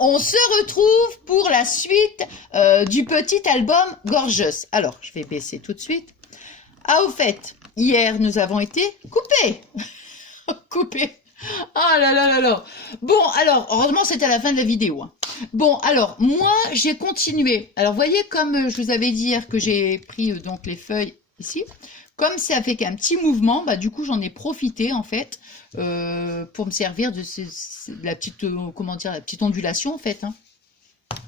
on se retrouve pour la suite du petit album Gorgeous. Alors, je vais baisser tout de suite. Ah, au fait, hier, nous avons été coupés. Coupés. Ah là là là là. Bon, alors, heureusement, c'était à la fin de la vidéo. Hein. Bon, alors, moi, j'ai continué. Alors, vous voyez, comme je vous avais dit hier que j'ai pris donc les feuilles ici, comme ça fait qu'un petit mouvement, bah, du coup, j'en ai profité, en fait, pour me servir de la petite, comment dire, la petite ondulation, en fait. Hein.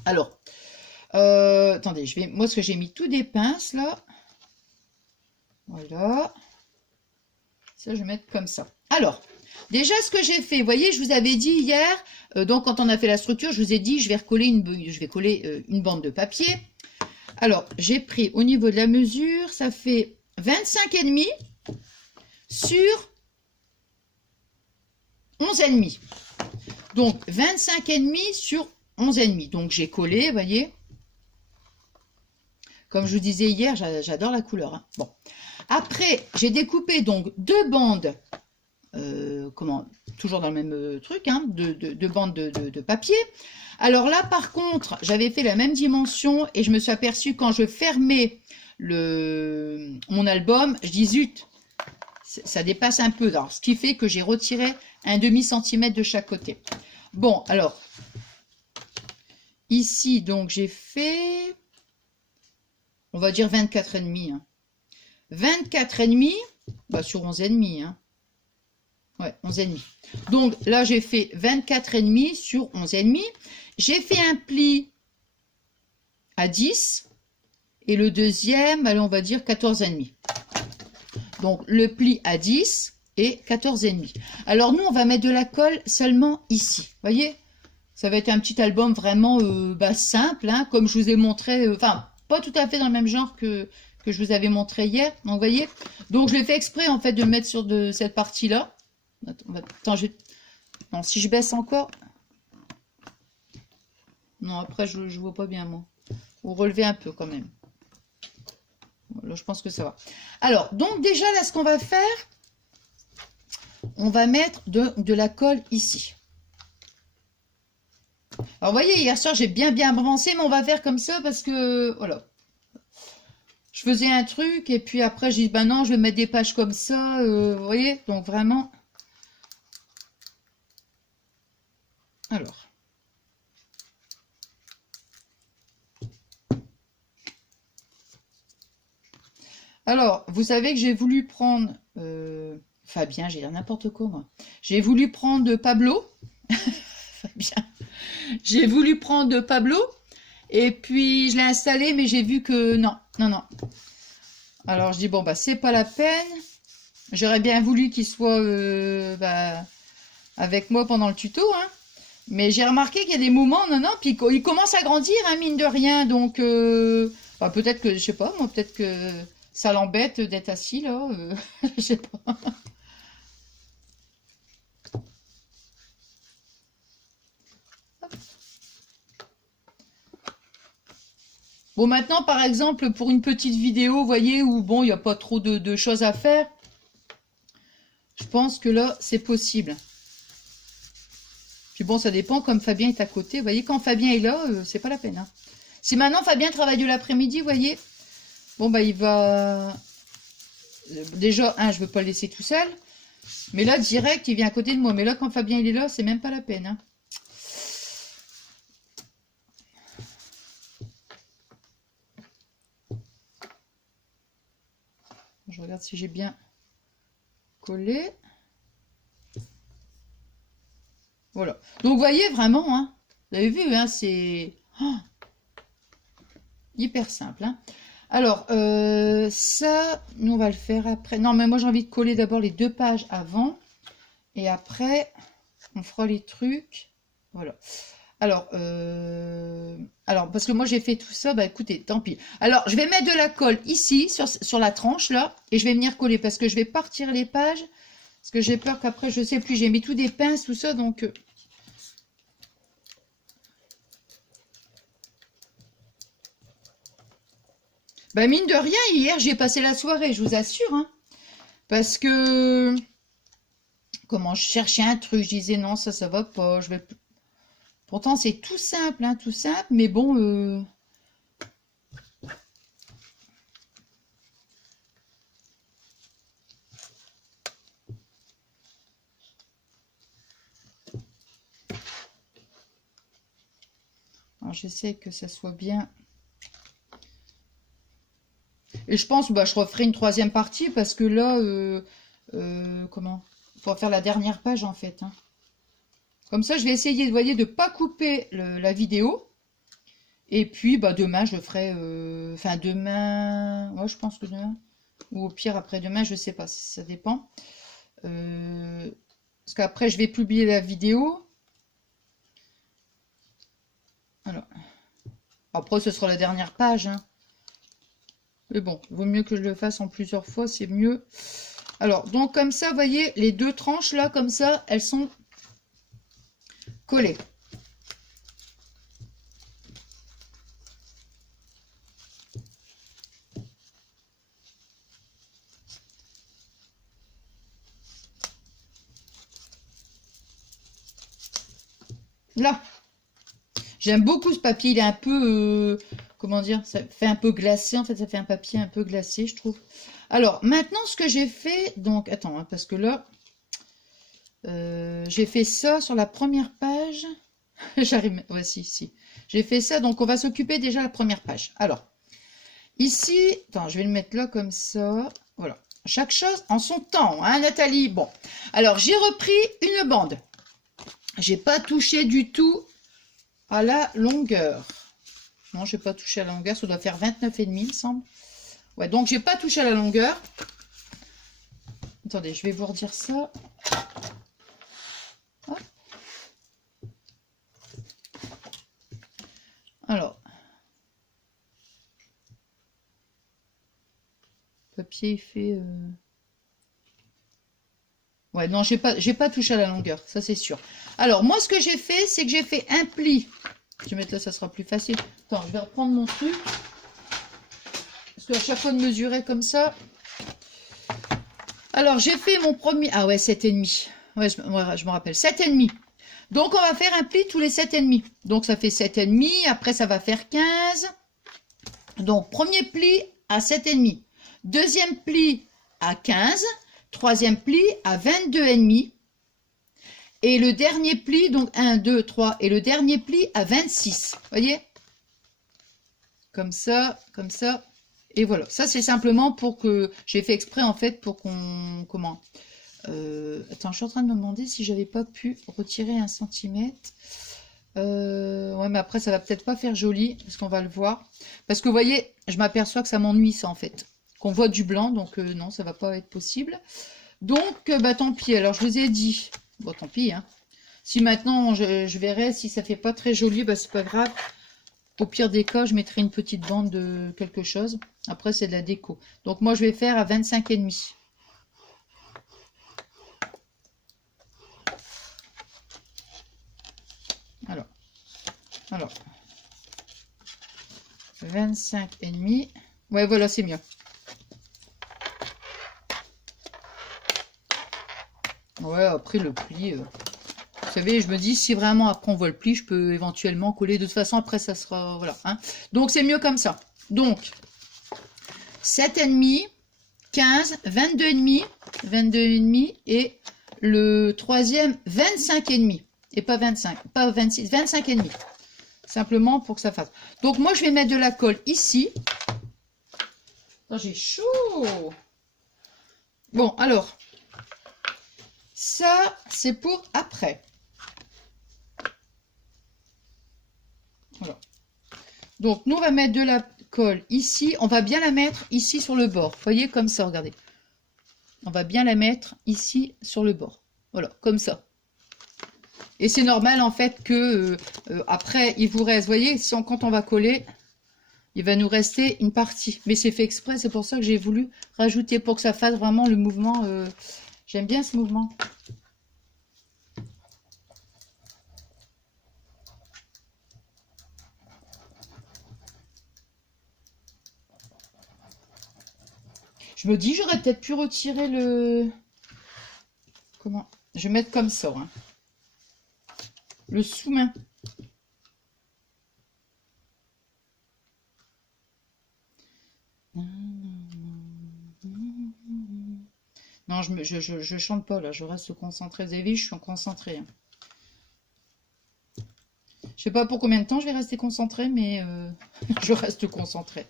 Alors, attendez, moi, ce que j'ai mis tout des pinces, là. Voilà. Ça, je vais mettre comme ça. Alors, déjà, ce que j'ai fait, vous voyez, je vous avais dit hier, donc quand on a fait la structure, je vous ai dit, je vais coller une bande de papier. Alors, j'ai pris au niveau de la mesure, ça fait 25,5 sur 11,5. Donc, 25,5 sur 11,5. Donc, j'ai collé, vous voyez. Comme je vous disais hier, j'adore la couleur. Hein. Bon. Après, j'ai découpé donc deux bandes, toujours dans le même truc, hein, deux bandes de papier. Alors là, par contre, j'avais fait la même dimension et je me suis aperçue quand je fermais mon album, je dis zut, ça dépasse un peu. Alors, ce qui fait que j'ai retiré un demi-centimètre de chaque côté. Bon, alors, ici, donc, j'ai fait, on va dire 24,5. Hein. 24,5 bah, sur 11,5. Hein. Ouais, 11,5. Donc, là, j'ai fait 24,5 sur 11,5. J'ai fait un pli à 10. Et le deuxième, allez, on va dire 14,5. Donc, le pli à 10 et 14,5. Alors, nous, on va mettre de la colle seulement ici. Vous voyez? Ça va être un petit album vraiment simple, hein, comme je vous ai montré. Enfin, pas tout à fait dans le même genre que je vous avais montré hier. Donc, vous voyez? Donc, je l'ai fait exprès, en fait, de mettre sur cette partie-là. Attends, non, si je baisse encore. Non, après, je vois pas bien, moi. Ou relever un peu, quand même. Là, je pense que ça va. Alors, donc, déjà, là, ce qu'on va faire, on va mettre de la colle ici. Alors, vous voyez, hier soir, j'ai bien avancé, mais on va faire comme ça parce que, voilà. Je faisais un truc et puis après, j'ai dit, ben non, je vais mettre des pages comme ça, vous voyez. Donc, vraiment. Alors, vous savez que j'ai voulu prendre... Fabien, j'ai dit n'importe quoi, moi. J'ai voulu prendre Pablo. Fabien. J'ai voulu prendre Pablo. Et puis, je l'ai installé, mais j'ai vu que non. Alors, je dis, bon, bah, c'est pas la peine. J'aurais bien voulu qu'il soit avec moi pendant le tuto, hein. Mais j'ai remarqué qu'il y a des moments, puis il commence à grandir, hein, mine de rien. Donc, peut-être que, je sais pas, moi, peut-être que ça l'embête d'être assis, là. Je sais pas. Bon, maintenant, par exemple, pour une petite vidéo, vous voyez, où, bon, il n'y a pas trop de choses à faire. Je pense que là, c'est possible. Puis bon, ça dépend, comme Fabien est à côté. Vous voyez, quand Fabien est là, c'est pas la peine. Hein. Si maintenant Fabien travaille de l'après-midi, vous voyez, bon, bah, il va... Déjà, je veux pas le laisser tout seul. Mais là, direct, il vient à côté de moi. Mais là, quand Fabien il est là, c'est même pas la peine. Hein. Je regarde si j'ai bien collé. Voilà. Donc, vous voyez vraiment, hein, vous avez vu, hein, c'est hyper simple. Hein. Alors, ça, nous, on va le faire après. Non, mais moi, j'ai envie de coller d'abord les deux pages avant. Et après, on fera les trucs. Voilà. Alors, parce que moi, j'ai fait tout ça. Bah, écoutez, tant pis. Alors, je vais mettre de la colle ici, sur la tranche, là. Et je vais venir coller parce que je vais pas retirer les pages. Parce que j'ai peur qu'après, je sais plus, j'ai mis tout des pinces, tout ça. Donc... Bah, mine de rien, hier, j'ai passé la soirée, je vous assure. Hein, parce que... Comment je cherchais un truc, je disais non, ça va pas, je vais... Pourtant, c'est tout simple, hein, tout simple, mais bon... Alors, j'essaie que ça soit bien. Et je pense, bah, je referai une troisième partie parce que là, comment? Il faut faire la dernière page en fait. Hein. Comme ça, je vais essayer, vous voyez, de ne pas couper la vidéo. Et puis, bah, demain, je ferai... Enfin, demain... Ouais, je pense que demain. Ou au pire, après-demain, je sais pas. Ça dépend. Parce qu'après, je vais publier la vidéo. Alors, après, ce sera la dernière page. Hein. Mais bon, vaut mieux que je le fasse en plusieurs fois, c'est mieux. Alors, donc comme ça, vous voyez, les deux tranches là, comme ça, elles sont collées. Là, j'aime beaucoup ce papier, il est un peu, comment dire, ça fait un peu glacé, en fait, ça fait un papier un peu glacé, je trouve. Alors, maintenant, ce que j'ai fait, donc, attends, hein, parce que là, j'ai fait ça sur la première page. J'arrive, voici, si. J'ai fait ça, donc on va s'occuper déjà de la première page. Alors, ici, attends, je vais le mettre là comme ça, voilà. Chaque chose en son temps, hein, Nathalie. Bon, alors, j'ai repris une bande. J'ai pas touché du tout à la longueur. Non, j'ai pas touché à la longueur. Ça doit faire 29,5, il me semble. Ouais, donc j'ai pas touché à la longueur. Attendez, je vais vous redire ça. Hop. Alors. Le papier il fait... Ouais, non, j'ai pas touché à la longueur, ça c'est sûr. Alors, moi, ce que j'ai fait, c'est que j'ai fait un pli. Je vais mettre là, ça sera plus facile. Attends, je vais reprendre mon truc. Parce qu'à chaque fois de mesurer comme ça. Alors, j'ai fait mon premier... Ah ouais, 7,5. Ouais, je me rappelle. 7,5. Donc, on va faire un pli tous les 7,5. Donc, ça fait 7,5. Après, ça va faire 15. Donc, premier pli à 7,5. Deuxième pli à 15. Troisième pli à 22,5. Et le dernier pli, donc 1, 2, 3. Et le dernier pli à 26. Vous voyez? Comme ça, comme ça. Et voilà. Ça, c'est simplement pour que... J'ai fait exprès, en fait, pour qu'on... Comment attends, je suis en train de me demander si j'avais pas pu retirer 1 centimètre. Ouais, mais après, ça va peut-être pas faire joli, parce qu'on va le voir. Parce que, vous voyez, je m'aperçois que ça m'ennuie, ça, en fait. Qu'on voit du blanc, donc non, ça va pas être possible. Donc, bah tant pis. Alors, je vous ai dit... Bon, tant pis, hein. Si maintenant, je verrai, si ça fait pas très joli, bah c'est pas grave. Au pire des cas, je mettrai une petite bande de quelque chose. Après, c'est de la déco. Donc, moi, je vais faire à 25,5. Alors, 25,5. Ouais, voilà, c'est mieux. Ouais, après le pli, vous savez, je me dis, si vraiment après on voit le pli, je peux éventuellement coller. De toute façon, après, ça sera, voilà. Hein. Donc, c'est mieux comme ça. Donc, 7,5, 15, 22,5, 22,5 et le troisième, 25,5. Et pas 25, pas 26, 25,5. Simplement pour que ça fasse. Donc, moi, je vais mettre de la colle ici. J'ai chaud. Bon, alors... Ça, c'est pour après. Voilà. Donc, nous, on va mettre de la colle ici. On va bien la mettre ici sur le bord. Vous voyez, comme ça, regardez. On va bien la mettre ici sur le bord. Voilà, comme ça. Et c'est normal, en fait, que après, il vous reste, vous voyez, quand on va coller, il va nous rester une partie. Mais c'est fait exprès, c'est pour ça que j'ai voulu rajouter, pour que ça fasse vraiment le mouvement... J'aime bien ce mouvement. Je me dis, j'aurais peut-être pu retirer le... Comment? Je vais mettre comme ça. Hein. Le sous-main. Non, je chante pas là, je reste concentrée. Vous avez vu, je suis concentrée. Hein. Je sais pas pour combien de temps je vais rester concentrée, mais je reste concentrée.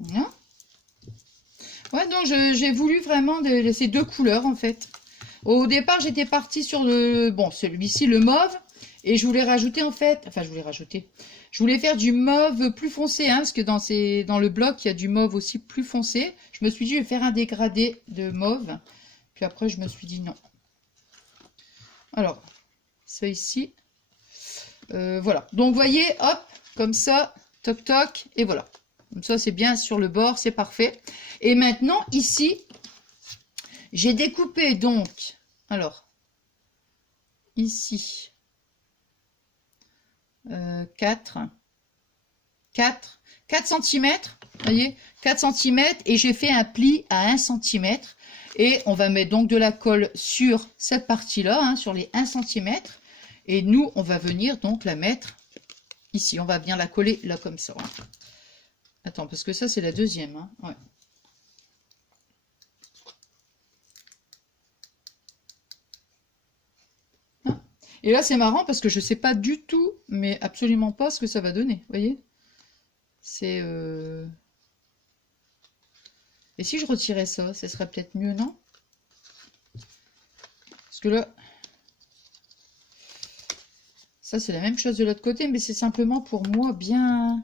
Voilà. Ouais, donc j'ai voulu vraiment ces deux couleurs en fait. Au départ, j'étais partie sur le bon, celui-ci, le mauve, et je voulais rajouter en fait, enfin je voulais faire du mauve plus foncé, hein, parce que dans le bloc, il y a du mauve aussi plus foncé. Je me suis dit, je vais faire un dégradé de mauve, puis après, je me suis dit non. Alors, ça ici, voilà. Donc, vous voyez, hop, comme ça, toc toc, et voilà. Comme ça, c'est bien sur le bord, c'est parfait. Et maintenant, ici, j'ai découpé donc, alors, ici, 4 cm, vous voyez, 4 cm, et j'ai fait un pli à 1 cm. Et on va mettre donc de la colle sur cette partie-là, hein, sur les 1 cm. Et nous, on va venir donc la mettre ici. On va bien la coller là comme ça. Hein. Attends, parce que ça, c'est la deuxième. Hein. Ouais. Et là, c'est marrant parce que je ne sais pas du tout, mais absolument pas ce que ça va donner. Vous voyez? C'est... Et si je retirais ça, ça serait peut-être mieux, non? Parce que là... Ça, c'est la même chose de l'autre côté, mais c'est simplement pour moi bien...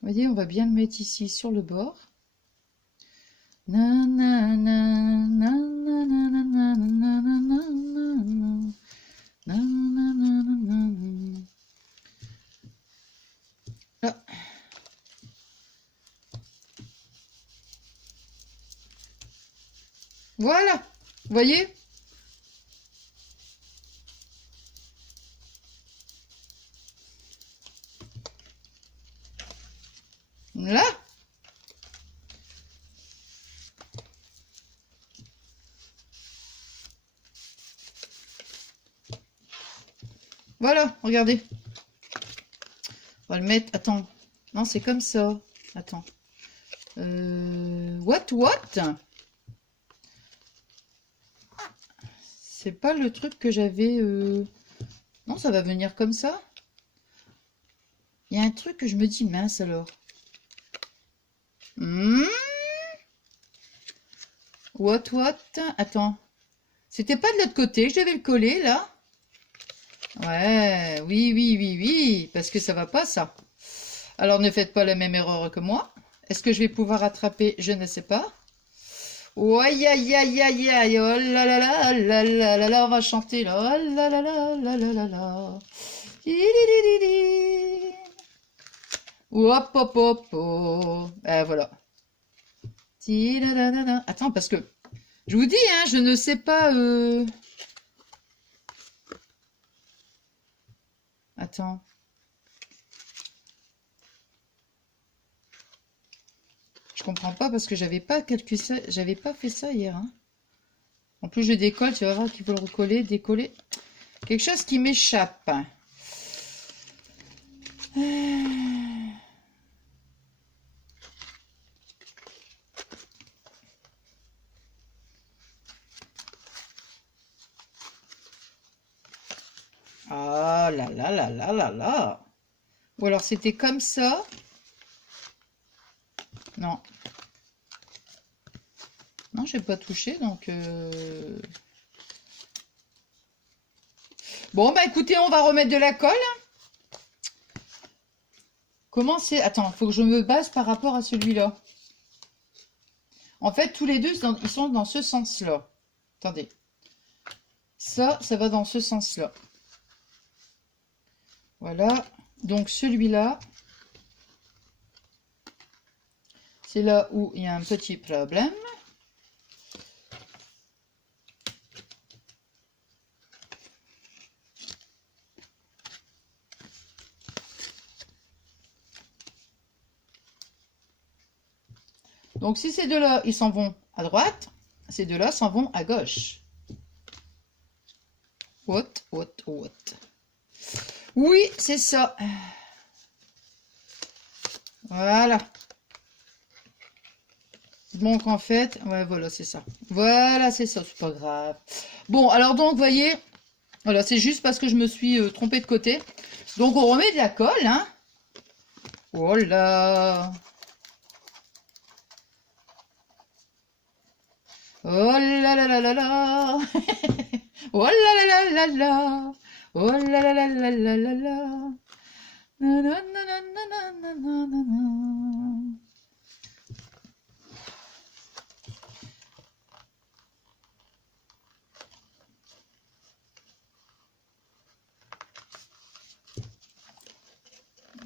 Vous voyez, on va bien le mettre ici sur le bord. Là. Voilà, vous voyez? Là. Voilà, regardez. On va le mettre... Attends. Non, c'est comme ça. Attends. What? C'est pas le truc que j'avais... Non, ça va venir comme ça. Il y a un truc que je me dis, mince alors. What? Attends. C'était pas de l'autre côté, je devais le coller, là. Ouais, oui, parce que ça va pas, ça. Alors, ne faites pas la même erreur que moi. Est-ce que je vais pouvoir rattraper? Je ne sais pas. Oh, aïe, aïe, aïe, aïe, aïe, oh là là là là là là là, on va chanter là. Oh là là là là là là là. Hop, hop, hop, hop. Voilà. Attends, parce que je vous dis, hein, je ne sais pas. Attends. Je comprends pas parce que j'avais pas calculé ça, j'avais pas fait ça hier. Hein. En plus, je décolle, tu vas voir qu'il faut le recoller, décoller. Quelque chose qui m'échappe. Ah là là là là là là. Ou alors c'était comme ça. Non. Non, j'ai pas touché, donc... Bon, bah écoutez, on va remettre de la colle. Comment c'est... Attends, il faut que je me base par rapport à celui-là. En fait, tous les deux, ils sont dans ce sens-là. Attendez. Ça va dans ce sens-là. Voilà. Donc celui-là, c'est là où il y a un petit problème. Donc si ces deux-là, ils s'en vont à droite, ces deux-là s'en vont à gauche. What. Oui, c'est ça. Voilà. Donc en fait, ouais, voilà, c'est ça. Voilà, c'est ça, c'est pas grave. Bon, alors donc, vous voyez, voilà, c'est juste parce que je me suis trompée de côté. Donc on remet de la colle, hein. Oh là. Oh là là là là là. Oh là là là là là. Oh là là là là là là là. Na na na na na na na na na.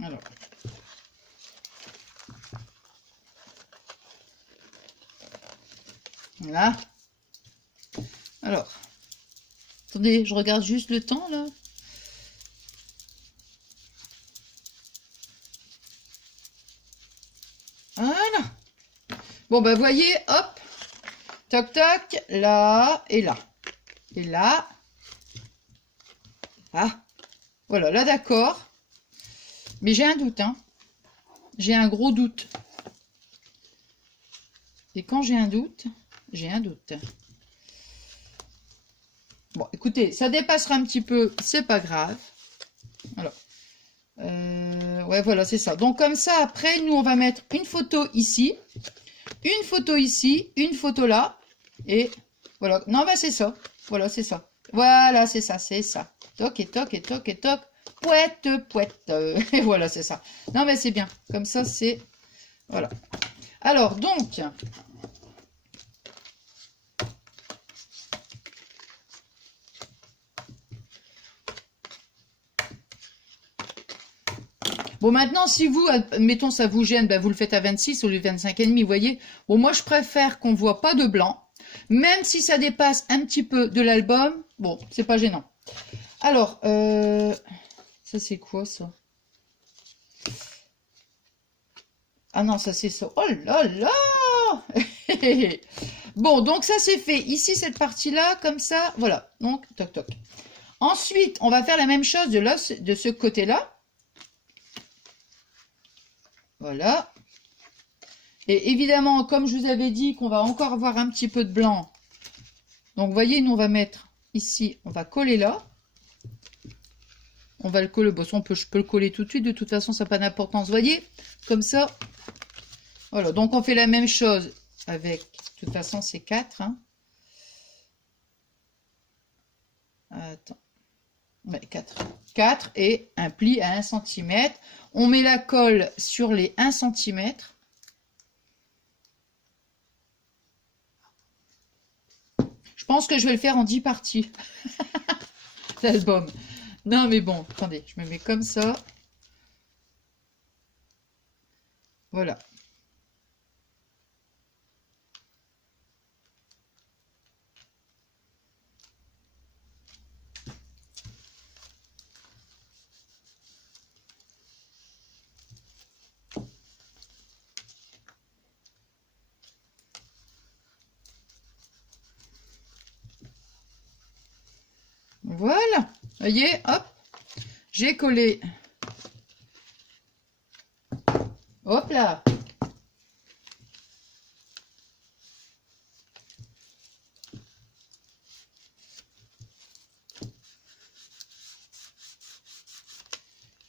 Alors. Voilà. Alors. Attendez, je regarde juste le temps là. Voilà. Bon, bah, voyez, hop. Toc, toc, là et là. Et là. Ah. Voilà, là, d'accord. Mais j'ai un doute, hein. J'ai un gros doute. Et quand j'ai un doute, j'ai un doute. Bon, écoutez, ça dépassera un petit peu, c'est pas grave. Alors. Ouais, voilà, c'est ça. Donc, comme ça, après, nous, on va mettre une photo ici. Une photo ici, une photo là, et voilà. Non, bah c'est ça. Voilà, c'est ça. Voilà, c'est ça, c'est ça. Toc et toc et toc et toc. Pouette, pouette. Et voilà, c'est ça. Non, mais c'est bien. Comme ça, c'est... Voilà. Alors, donc... Bon, maintenant, si vous, mettons, ça vous gêne, ben, vous le faites à 26 au lieu de 25,5, vous voyez. Bon, moi, je préfère qu'on voit pas de blanc. Même si ça dépasse un petit peu de l'album, bon, c'est pas gênant. Alors, ça, c'est quoi, ça? Ah non, ça, c'est ça. Oh là là. Bon, donc ça, c'est fait. Ici, cette partie-là, comme ça, voilà. Donc, toc, toc. Ensuite, on va faire la même chose de ce côté-là. Voilà. Et évidemment, comme je vous avais dit qu'on va encore avoir un petit peu de blanc. Donc, vous voyez, nous, on va mettre ici, on va coller là. On va le coller. Bon, je peux le coller tout de suite. De toute façon, ça n'a pas d'importance. Vous voyez, comme ça. Voilà. Donc, on fait la même chose avec, de toute façon, c'est 4. Hein. Attends. Ouais, 4. 4 et un pli à 1 cm. On met la colle sur les 1 cm. Je pense que je vais le faire en 10 parties. L'album. Non, mais bon, attendez, je me mets comme ça. Voilà. Voilà. Voyez, hop. J'ai collé. Hop là.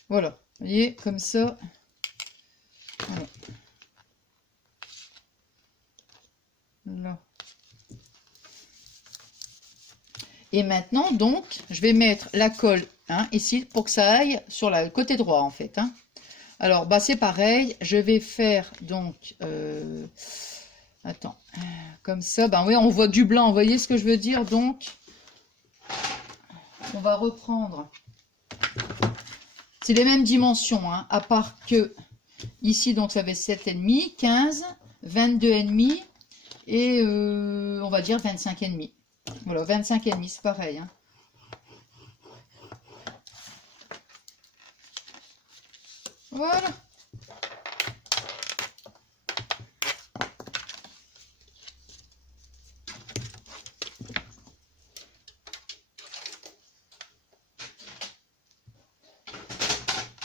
Voilà. Vous voyez, comme ça. Voilà. Là. Et maintenant, donc, je vais mettre la colle hein, ici pour que ça aille sur le côté droit, en fait. Hein. Alors, bah, c'est pareil. Je vais faire, donc... attends. Comme ça, ben oui, on voit du blanc. Vous voyez ce que je veux dire? Donc, on va reprendre... C'est les mêmes dimensions, hein, à part que ici, donc, ça fait 7,5, 15, 22,5 et on va dire 25,5. Voilà, 25,5, c'est pareil. Hein. Voilà.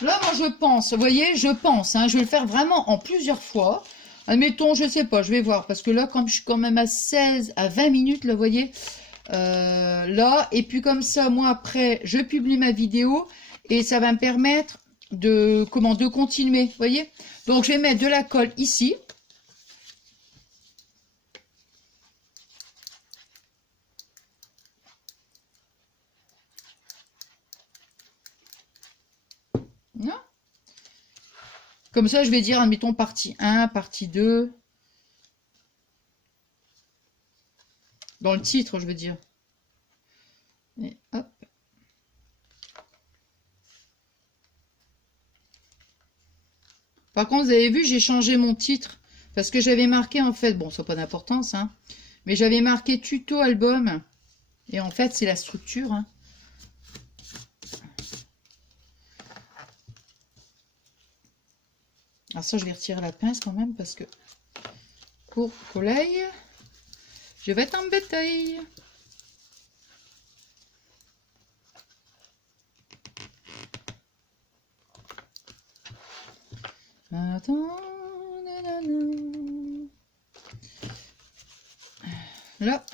Là, moi, je pense, vous voyez, je pense, hein, je vais le faire vraiment en plusieurs fois. Admettons, je sais pas, je vais voir, parce que là, comme je suis quand même à 16, à 20 minutes, là, vous voyez, là, et puis comme ça, moi, après, je publie ma vidéo, et ça va me permettre de, de continuer, vous voyez. Donc, je vais mettre de la colle ici. Non. Comme ça, je vais dire, admettons, partie 1, partie 2. Dans le titre, je veux dire. Et hop. Par contre, vous avez vu, j'ai changé mon titre. Parce que j'avais marqué, en fait, bon, ça n'a pas d'importance, hein, mais j'avais marqué tuto album. Et en fait, c'est la structure. Hein. Alors ça, je vais retirer la pince quand même, parce que pour coller, je vais t'embêter. Attends, là.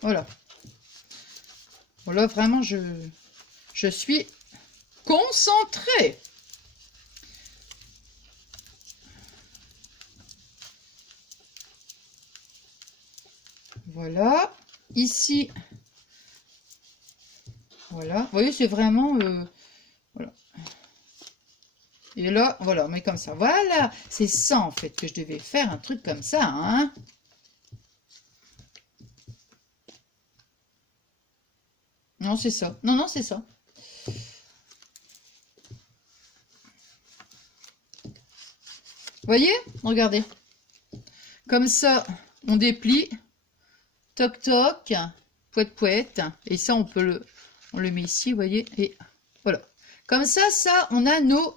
Voilà. Voilà, vraiment, je suis concentrée. Voilà. Ici. Voilà. Vous voyez, c'est vraiment... voilà. Et là, voilà, on met comme ça. Voilà. C'est ça, en fait, que je devais faire un truc comme ça, hein. Non, c'est ça. Non, non, c'est ça. Vous voyez? Regardez. Comme ça, on déplie. Toc, toc. Pouette, pouette. Et ça, on le met ici, vous voyez. Et voilà. Comme ça, on a nos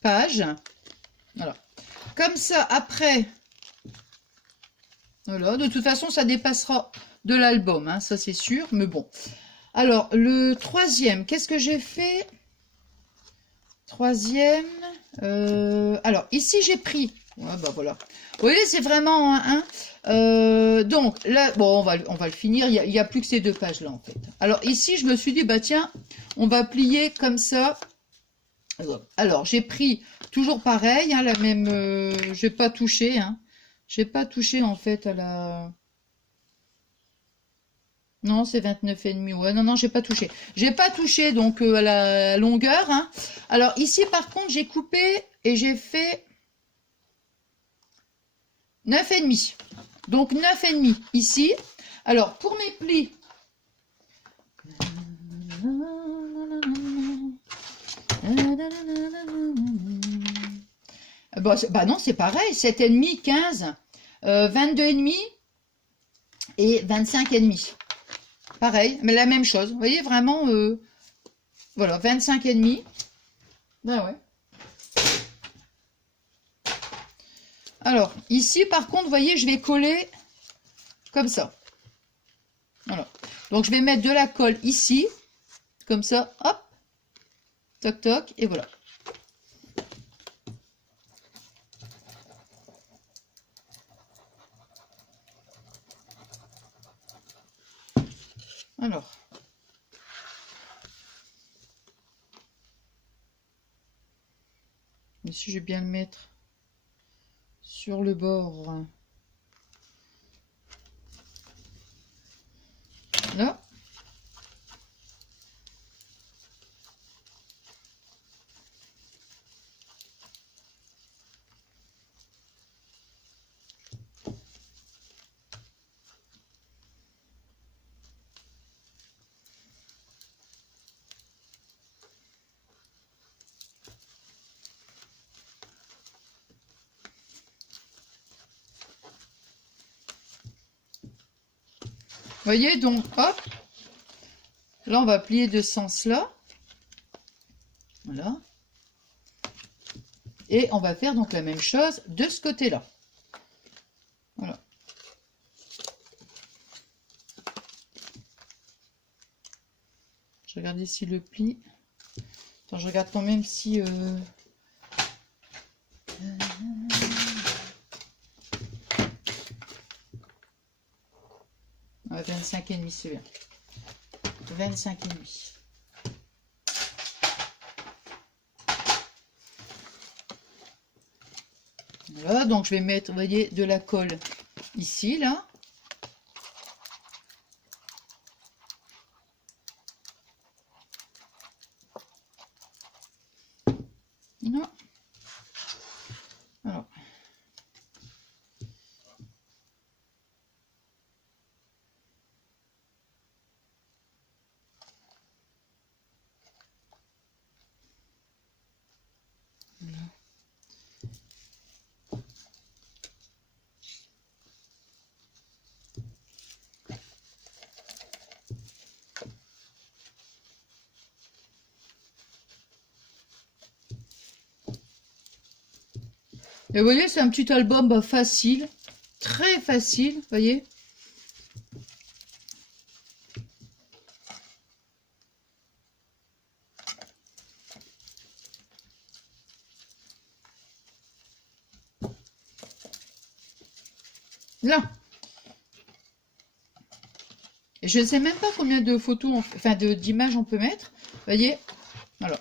pages. Voilà. Comme ça, après... Voilà. De toute façon, ça dépassera de l'album, hein, ça c'est sûr. Mais bon. Alors, le troisième, qu'est-ce que j'ai fait? Troisième, alors ici j'ai pris, ouais, bah voilà. Vous voyez, c'est vraiment donc là, bon, on va le finir. Il y a plus que ces deux pages là en fait. Alors ici, je me suis dit, bah tiens, on va plier comme ça. Alors j'ai pris toujours pareil, hein, la même, j'ai pas touché, hein. J'ai pas touché en fait à la... Non, c'est 29,5. Ouais, non, non, j'ai pas touché. J'ai pas touché donc à la longueur. Hein. Alors ici, par contre, j'ai coupé et j'ai fait 9,5. Donc 9,5 ici. Alors pour mes plis, bah non, c'est pareil. 7,5, 15, 22,5 et 25,5. Pareil, mais la même chose. Vous voyez, vraiment, voilà, 25,5. Ben ouais. Alors, ici, par contre, vous voyez, je vais coller comme ça. Voilà. Donc, je vais mettre de la colle ici, comme ça, hop, toc, toc, et voilà. Alors. Ici, je vais bien le mettre sur le bord. Là. Vous voyez, donc, hop. Là, on va plier de ce sens-là. Voilà. Et on va faire donc la même chose de ce côté-là. Voilà. regarder si le pli... Attends, je regarde quand même si... 25,5, c'est bien. 25,5. Voilà, donc je vais mettre, vous voyez, de la colle ici, là. Non. Alors. Voilà. Et vous voyez, c'est un petit album facile, très facile, vous voyez. Là. Et je ne sais même pas combien de photos, enfin d'images on peut mettre, vous voyez. Voilà.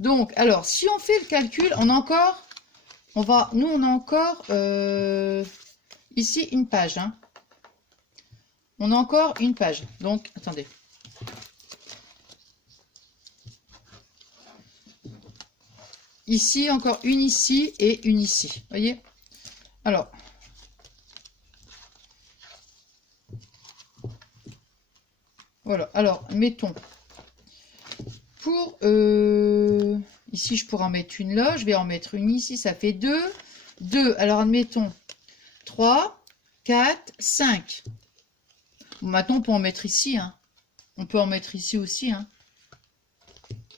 Donc, alors, si on fait le calcul, on a encore... on a encore ici une page. Hein. On a encore une page. Donc, attendez. Ici, encore une ici et une ici. Vous voyez? Alors. Voilà. Alors, mettons. Pour... ici, je pourrais en mettre une là. Je vais en mettre une ici. Ça fait 2. 2. Alors, admettons 3, 4, 5. Maintenant, on peut en mettre ici. Hein. On peut en mettre ici aussi. Hein.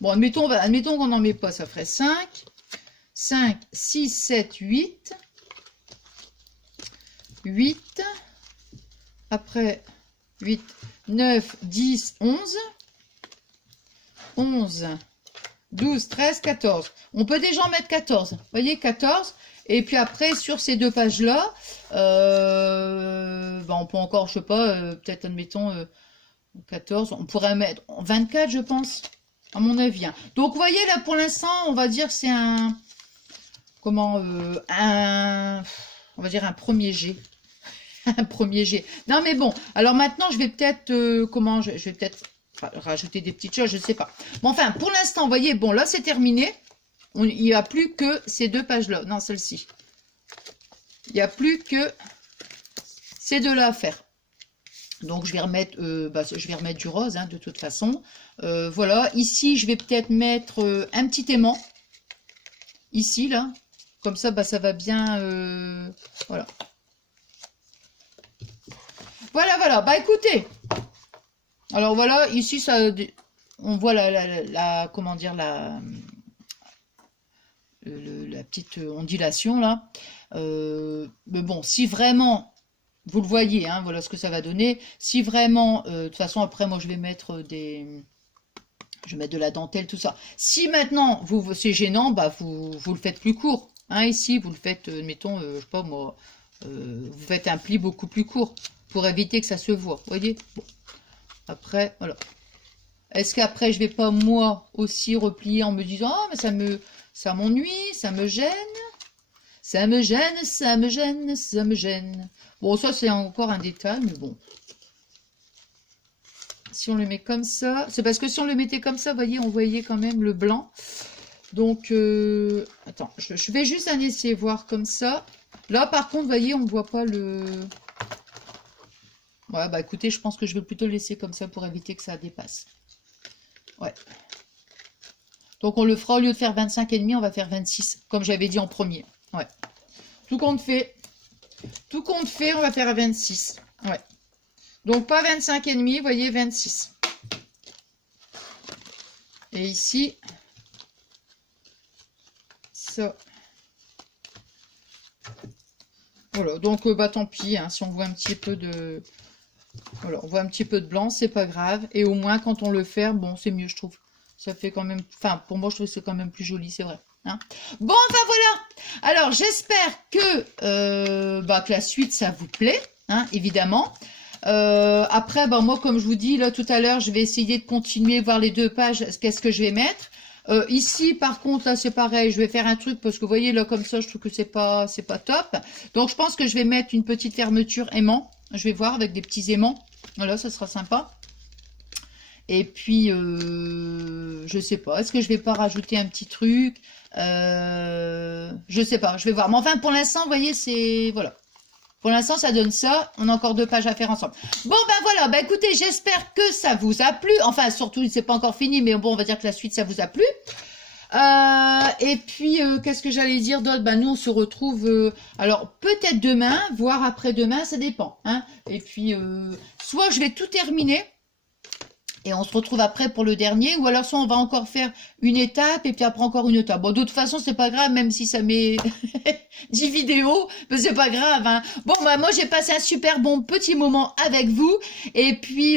Bon, admettons qu'on n'en met pas. Ça ferait 5. 5, 6, 7, 8. 8. Après, 8, 9, 10, 11. 11, 12, 13, 14. On peut déjà en mettre 14. Vous voyez, 14. Et puis après, sur ces deux pages-là, on peut encore, je sais pas, peut-être, admettons, 14. On pourrait mettre 24, je pense, à mon avis. Hein. Donc, vous voyez, là, pour l'instant, on va dire que c'est un... Comment on va dire un premier jet. Un premier jet. Non, mais bon. Alors, maintenant, je vais peut-être... je vais peut-être... rajouter des petites choses, je ne sais pas. Bon, enfin, pour l'instant, vous voyez, bon, là, c'est terminé. Il n'y a plus que ces deux pages-là. Non, celle-ci. Il n'y a plus que ces deux-là à faire. Donc, je vais remettre, du rose, hein, de toute façon. Voilà. Ici, je vais peut-être mettre un petit aimant. Ici, là. Comme ça, ça va bien... voilà. Voilà. Bah, écoutez... Alors voilà, ici ça, on voit comment dire la petite ondulation là. Mais bon, si vraiment vous le voyez, hein, voilà ce que ça va donner. Si vraiment, de toute façon après moi je vais mettre de la dentelle tout ça. Si maintenant c'est gênant, bah vous le faites plus court. Hein, ici vous le faites, mettons, je sais pas moi, vous faites un pli beaucoup plus court pour éviter que ça se voit. Vous voyez. Bon. Après, voilà. Est-ce qu'après, je vais pas, moi, aussi replier en me disant, ah, mais ça m'ennuie, ça me gêne. Ça me gêne, ça me gêne, ça me gêne. Bon, ça, c'est encore un détail, mais bon. Si on le met comme ça, c'est parce que si on le mettait comme ça, vous voyez, on voyait quand même le blanc. Donc, attends, je vais juste un essai voir comme ça. Là, par contre, vous voyez, on ne voit pas le... Ouais, bah écoutez, je pense que je vais plutôt le laisser comme ça pour éviter que ça dépasse. Ouais. Donc on le fera, au lieu de faire 25,5, on va faire 26, comme j'avais dit en premier. Ouais. Tout compte fait, on va faire à 26. Ouais. Donc pas 25,5, vous voyez, 26. Et ici, ça. Voilà, donc bah tant pis, hein, si on voit un petit peu de... Voilà, on voit un petit peu de blanc, c'est pas grave. Et au moins, quand on le fait, bon, c'est mieux, je trouve. Ça fait quand même... Enfin, pour moi, je trouve que c'est quand même plus joli, c'est vrai. Hein. Bon, ben voilà. Alors, j'espère que la suite, ça vous plaît, hein, évidemment. Après, moi, comme je vous dis, là, tout à l'heure, je vais essayer de continuer, voir les 2 pages, qu'est-ce que je vais mettre. Ici, par contre, là, c'est pareil, je vais faire un truc, parce que vous voyez, là, comme ça, je trouve que c'est pas top. Donc, je pense que je vais mettre une petite fermeture aimant. Je vais voir avec des petits aimants. Voilà, ça sera sympa. Et puis, je sais pas, est-ce que je vais pas rajouter un petit truc? Je sais pas, je vais voir. Mais enfin, pour l'instant, vous voyez, c'est... Voilà. Pour l'instant, ça donne ça. On a encore 2 pages à faire ensemble. Bon, ben voilà. Écoutez, j'espère que ça vous a plu. Enfin, surtout, c'est pas encore fini, mais bon, on va dire que la suite, ça vous a plu. Et puis, qu'est-ce que j'allais dire d'autre? Nous, on se retrouve, alors, peut-être demain, voire après-demain, ça dépend. Hein. Et puis, soit je vais tout terminer, et on se retrouve après pour le dernier, ou alors soit on va encore faire une étape, et puis après encore une étape. Bon, de toute façon, c'est pas grave, même si ça met 10 vidéos, mais c'est pas grave. Hein. Bon, moi, j'ai passé un super bon petit moment avec vous, et puis,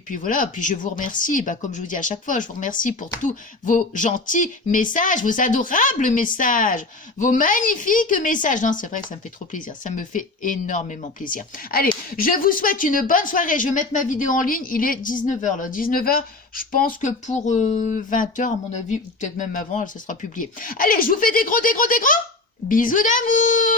puis voilà, puis je vous remercie, comme je vous dis à chaque fois, je vous remercie pour tous vos gentils messages, vos adorables messages, vos magnifiques messages. Non, c'est vrai que ça me fait trop plaisir, ça me fait énormément plaisir. Allez, je vous souhaite une bonne soirée, je vais mettre ma vidéo en ligne, il est 19h là, 19h, je pense que pour 20h à mon avis, ou peut-être même avant, ça sera publié. Allez, je vous fais des gros bisous d'amour!